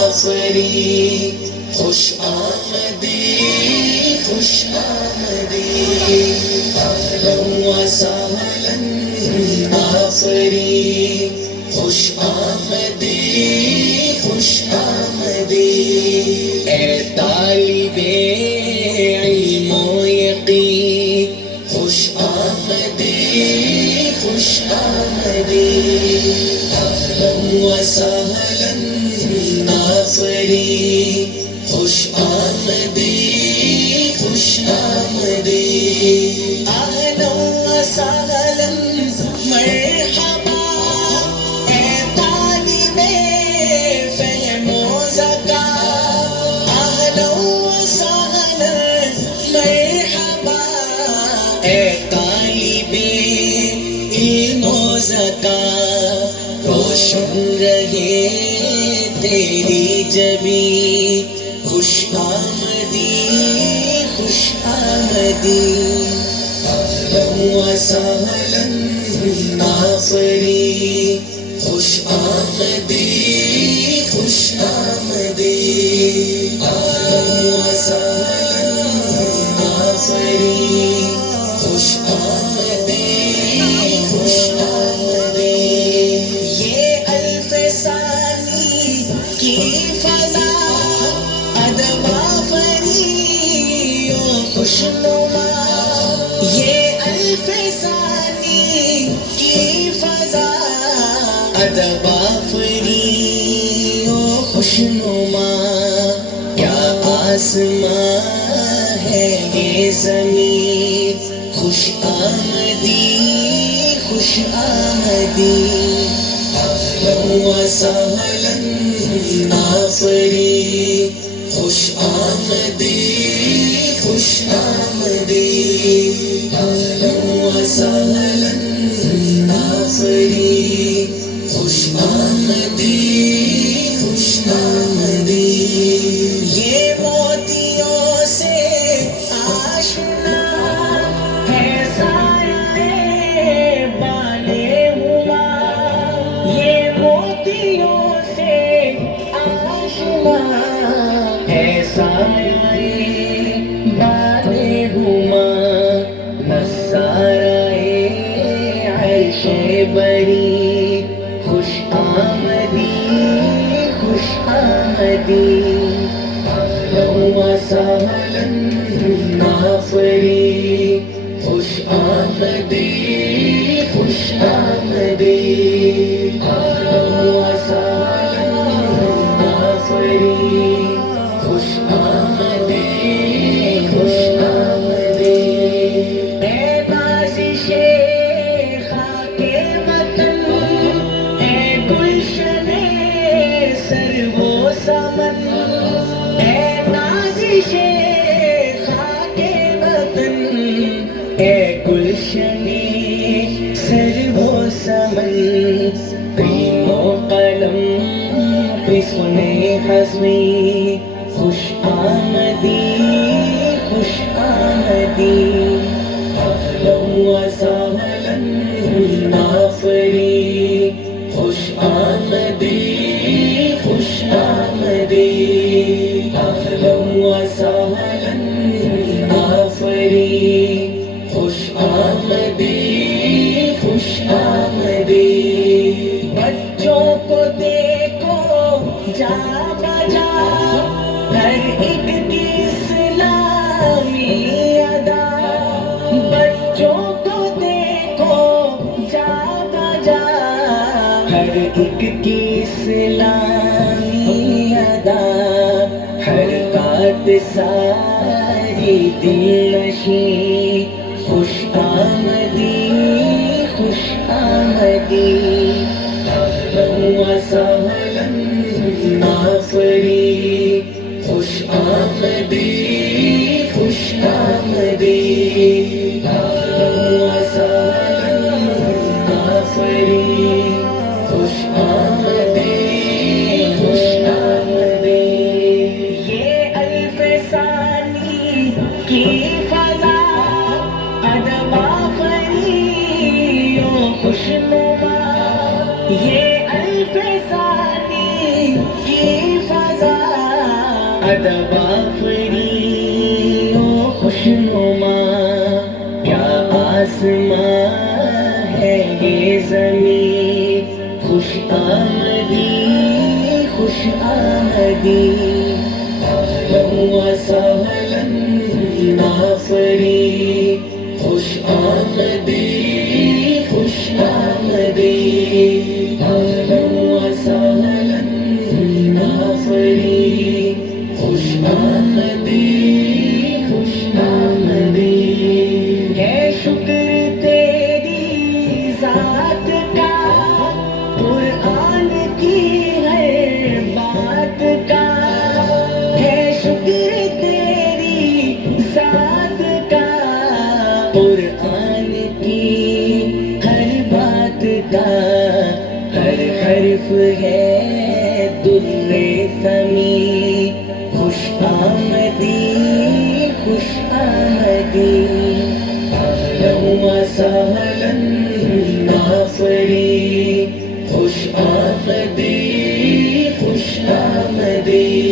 نافری خوش آمدی خوش آمدی اهلا وسهلا نافری خوش آمدی خوش آمدی اے طالب علم و یقین خوش آمدی خوش آمدی اهلا وسهلا نافری خوش آمدی خوش آمدی اهلا وسهلا مرحبا اے طالب فہم و ذکا اهلا وسهلا مرحبا اے طالب علم و ذکا روشن رہے تیری جبیں خوش آمدی خوش آمدی اہلا وسہلا نافری خوش آمدی خوش آمدی اہلا وسہلا نافری خوش آمدی خوش آمدی یہ الف ثانی کی فضا ادب آفری و خوشنما یہ الف ثانی کی فضا ادب آفری و خوشنما کیا آسماں ہے یہ زمین خوش آمدی خوش آمدی اہلا وسہلا نافری خوش آمدی خوش آمدی اہلا وسہلا نافری خوش آمدی خوش آمدی یہ موتیوں سے آشنا ہے سایہ بالے ہوا یہ موتیوں سے آشنا ہے سایہ بالے ہوا نظارۂ عرش بری خوش آمدی خوش آمدی اہلا وسہلا نافری خوش آمدی خوش آمدی اہلا وسہلا نافری خوش آمدی خوش آمدی اے نازش خاک وطن اے گلشن سرو و سمن اے نازش خاک وطن اے گلشن سرو و سمن قلم و قلم حسن حزمی خوش آمدی خوش آمدی اہلا وسہلا نافری خوش آمدی خوش آمدی اہلا وسہلا نافری خوش آمدی خوش آمدی بچوں کو دیکھو جا بجا ہر ایک کی اسلامی ادا بچوں کو دیکھو جا بجا ہر ایک کی اسلامی ادا حرکات ساری دل نشیں خوش آمدی خوش آمدی اہلا وسہلا نافری خوش آمدی خوش آمدی اہلا وسہلا نافری خوش آمدی خوش آمدی یہ الف ثانی کی فضا ادب خوشنما یہ الف ثانی کی فضا ادب آفری و خوشنما کیا آسمان ہے یہ زمین خوش آمدی خوش آمدی اہلا و سہلا ناصری خوش آمدی خوش آمدی اہلا و سہلا ناصری خوش آمدی خوش آمدی ہے شکر تیری ذات کا قرآن کی ہر بات کا ہے شکر تیری ذات کا قرآن کی ہر بات کا ہر حرف ہے در سمی خوش آمدی خوش آمدی اہلا و سہلا ناصری خوش آمدی خوش آمدی